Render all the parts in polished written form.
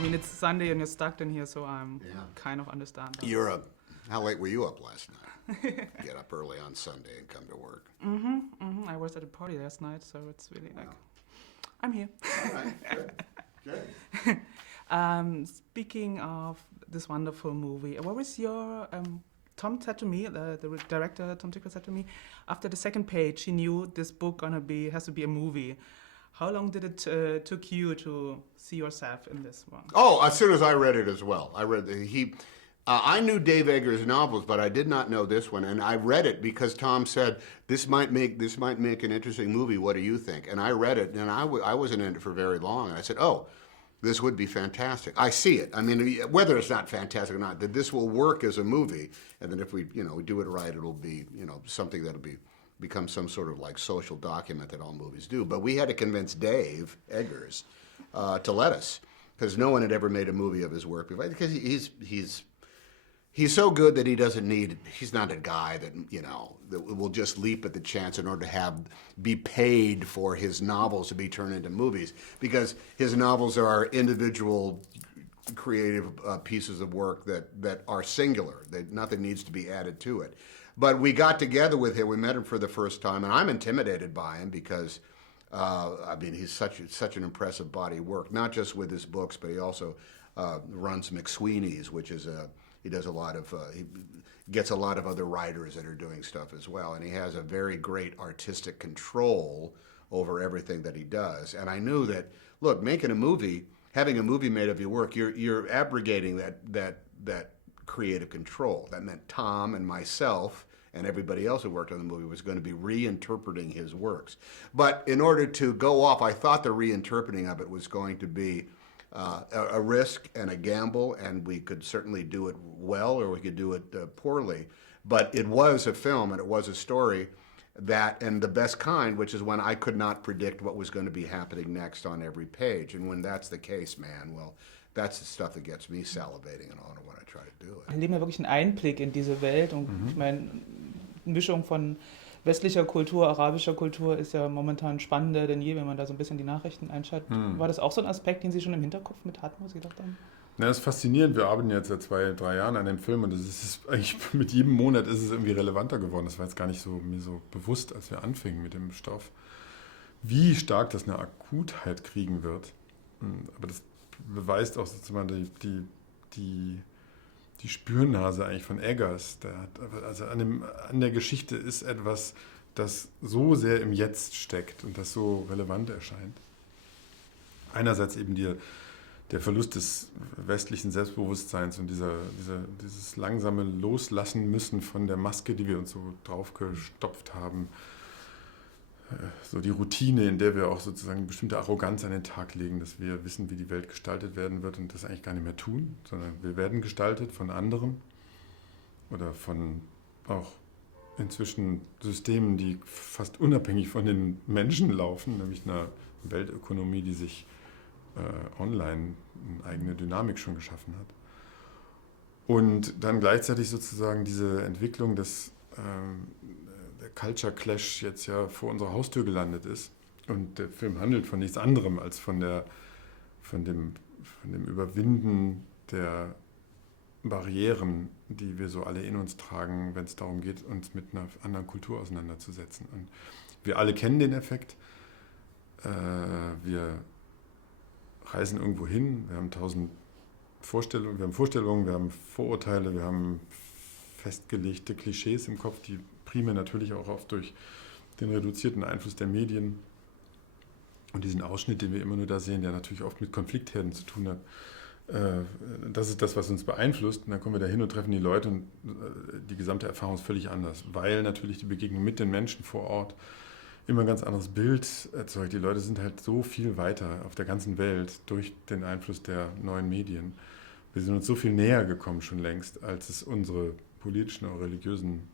I mean, it's Sunday and you're stuck in here, so I'm kind of understand. How late were you up last night? Get up early on Sunday and come to work. I was at a party last night, so it's really like, I'm here. All right, good. Speaking of this wonderful movie, what was your... Tom said to me, the director Tom Tykwer said to me, after the second page, he knew this book has to be a movie. How long did it took you to see yourself in this one? Oh, as soon as I read it as well. I knew Dave Eggers' novels, but I did not know this one, and I read it because Tom said this might make an interesting movie. What do you think? And I read it, and I wasn't in it for very long. And I said, oh, this would be fantastic. I see it. I mean, whether it's not fantastic or not, that this will work as a movie, and then if we do it right, it'll be something that'll become some sort of like social document that all movies do. But we had to convince Dave Eggers to let us, because no one had ever made a movie of his work before. Because he's so good that he's not a guy that will just leap at the chance in order to be paid for his novels to be turned into movies, because his novels are individual creative pieces of work that are singular, that nothing needs to be added to it. But we got together with him, we met him for the first time, and I'm intimidated by him because he's such an impressive body of work, not just with his books, but he also runs McSweeney's, which is he does a lot of, he gets a lot of other writers that are doing stuff as well. And he has a very great artistic control over everything that he does. And I knew that, look, having a movie made of your work, you're abrogating that creative control. That meant Tom and myself and everybody else who worked on the movie was going to be reinterpreting his works. But in order to go off, I thought the reinterpreting of it was going to be a risk and a gamble, and we could certainly do it well or we could do it poorly. But it was a film and it was a story and the best kind, which is when I could not predict what was going to be happening next on every page. And when that's the case, man, well, that's the stuff that gets me salivating and on when I try to do it. Wir nehmen ja wirklich einen Einblick in diese Welt und ich meine, Mischung von westlicher Kultur, arabischer Kultur ist ja momentan spannender denn je, wenn man da so ein bisschen die Nachrichten einschaltet. War das auch so ein Aspekt, den Sie schon im Hinterkopf mit hatten, wo Sie gedacht haben? Na, das ist faszinierend. Wir arbeiten jetzt seit 2-3 Jahren an dem Film und es ist eigentlich mit jedem Monat ist es irgendwie relevanter geworden. Das war jetzt gar nicht mir so bewusst, als wir anfingen mit dem Stoff, wie stark das eine Akutheit kriegen wird. Aber das beweist auch sozusagen die Spürnase eigentlich von Eggers. An der Geschichte ist etwas, das so sehr im Jetzt steckt und das so relevant erscheint. Einerseits eben der Verlust des westlichen Selbstbewusstseins und dieses langsame Loslassen müssen von der Maske, die wir uns so draufgestopft haben. So die Routine, in der wir auch sozusagen bestimmte Arroganz an den Tag legen, dass wir wissen, wie die Welt gestaltet werden wird und das eigentlich gar nicht mehr tun, sondern wir werden gestaltet von anderem oder von auch inzwischen Systemen, die fast unabhängig von den Menschen laufen, nämlich einer Weltökonomie, die sich online eine eigene Dynamik schon geschaffen hat. Und dann gleichzeitig sozusagen diese Entwicklung der Culture Clash jetzt ja vor unserer Haustür gelandet ist. Und der Film handelt von nichts anderem als von dem Überwinden der Barrieren, die wir so alle in uns tragen, wenn es darum geht, uns mit einer anderen Kultur auseinanderzusetzen. Und wir alle kennen den Effekt. Wir reisen irgendwo hin, wir haben 1000 Vorstellungen, wir haben Vorurteile, wir haben festgelegte Klischees im Kopf, die primär natürlich auch oft durch den reduzierten Einfluss der Medien und diesen Ausschnitt, den wir immer nur da sehen, der natürlich oft mit Konfliktherden zu tun hat. Das ist das, was uns beeinflusst. Und dann kommen wir da hin und treffen die Leute und die gesamte Erfahrung ist völlig anders, weil natürlich die Begegnung mit den Menschen vor Ort immer ein ganz anderes Bild erzeugt. Die Leute sind halt so viel weiter auf der ganzen Welt durch den Einfluss der neuen Medien. Wir sind uns so viel näher gekommen schon längst, als es unsere politischen oder religiösen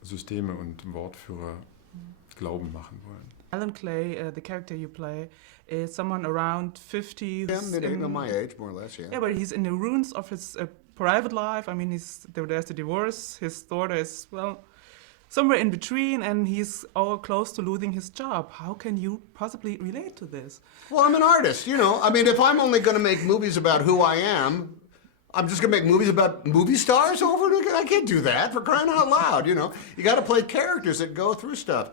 Systeme und Wortführer glauben machen wollen. Alan Clay, the character you play, is someone around 50. My age, more or less, yeah. Yeah, but he's in the ruins of his private life. I mean, there's the divorce. His daughter is, well, somewhere in between, and he's all close to losing his job. How can you possibly relate to this? Well, I'm an artist, you know. I mean, if I'm only going to make movies about who I am, I'm just going to make movies about movie stars over and again. I can't do that, for crying out loud, you know. You got to play characters that go through stuff.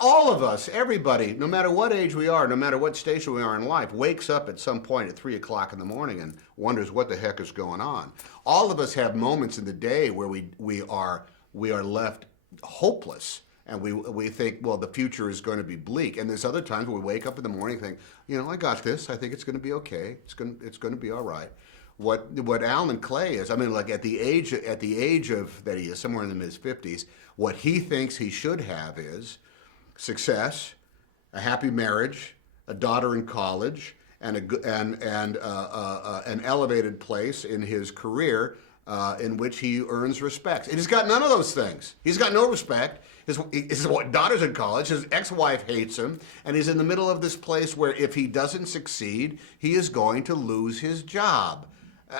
All of us, everybody, no matter what age we are, no matter what station we are in life, wakes up at some point at 3 o'clock in the morning and wonders what the heck is going on. All of us have moments in the day where we are left hopeless, and we think, well, the future is going to be bleak. And there's other times where we wake up in the morning and think, you know, I got this. I think it's going to be okay. It's going to be all right. What Alan Clay is, I mean, like at the age of that he is, somewhere in the mid-50s, what he thinks he should have is success, a happy marriage, a daughter in college, and an elevated place in his career in which he earns respect. And he's got none of those things. He's got no respect. His daughter's in college, his ex-wife hates him, and he's in the middle of this place where if he doesn't succeed, he is going to lose his job.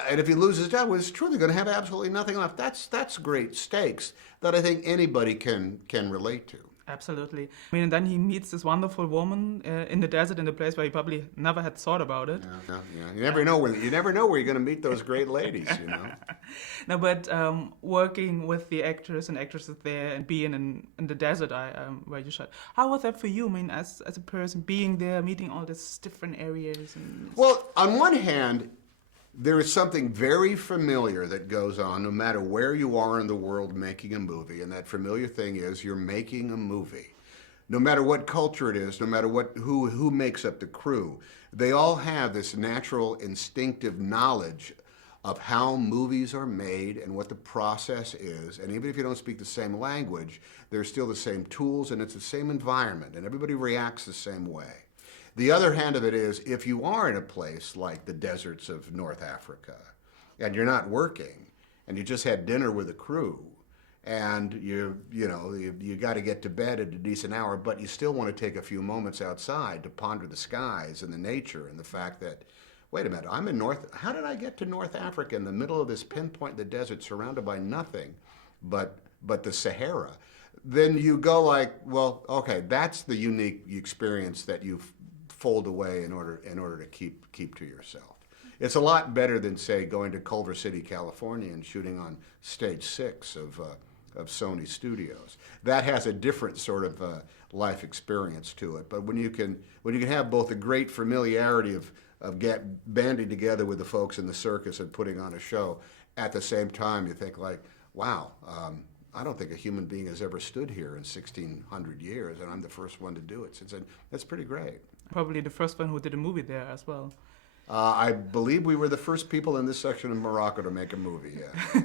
And if he loses his job, well, it's truly going to have absolutely nothing left. That's great stakes that I think anybody can relate to. Absolutely. I mean, and then he meets this wonderful woman in the desert, in a place where he probably never had thought about it. Yeah. You never know where you're going to meet those great ladies, you know. No, but working with the actors and actresses there and being in the desert where you shot, how was that for you? I mean, as a person, being there, meeting all these different areas. Well, on one hand, there is something very familiar that goes on no matter where you are in the world making a movie, and that familiar thing is you're making a movie. No matter what culture it is, no matter who makes up the crew, they all have this natural instinctive knowledge of how movies are made and what the process is. And even if you don't speak the same language, there's still the same tools and it's the same environment, and everybody reacts the same way. The other hand of it is, if you are in a place like the deserts of North Africa, and you're not working, and you just had dinner with the crew, and you got to get to bed at a decent hour, but you still want to take a few moments outside to ponder the skies and the nature and the fact that, wait a minute, how did I get to North Africa in the middle of this pinpoint in the desert surrounded by nothing but the Sahara? Then you go like, well, okay, that's the unique experience that you fold away in order to keep to yourself. It's a lot better than, say, going to Culver City, California and shooting on stage 6 of Sony Studios. That has a different sort of life experience to it. But when you can have both the great familiarity of banding together with the folks in the circus and putting on a show, at the same time you think like, wow, I don't think a human being has ever stood here in 1,600 years, and I'm the first one to do it. So that's pretty great. Probably the first one who did a movie there as well. I believe we were the first people in this section of Morocco to make a movie, yeah.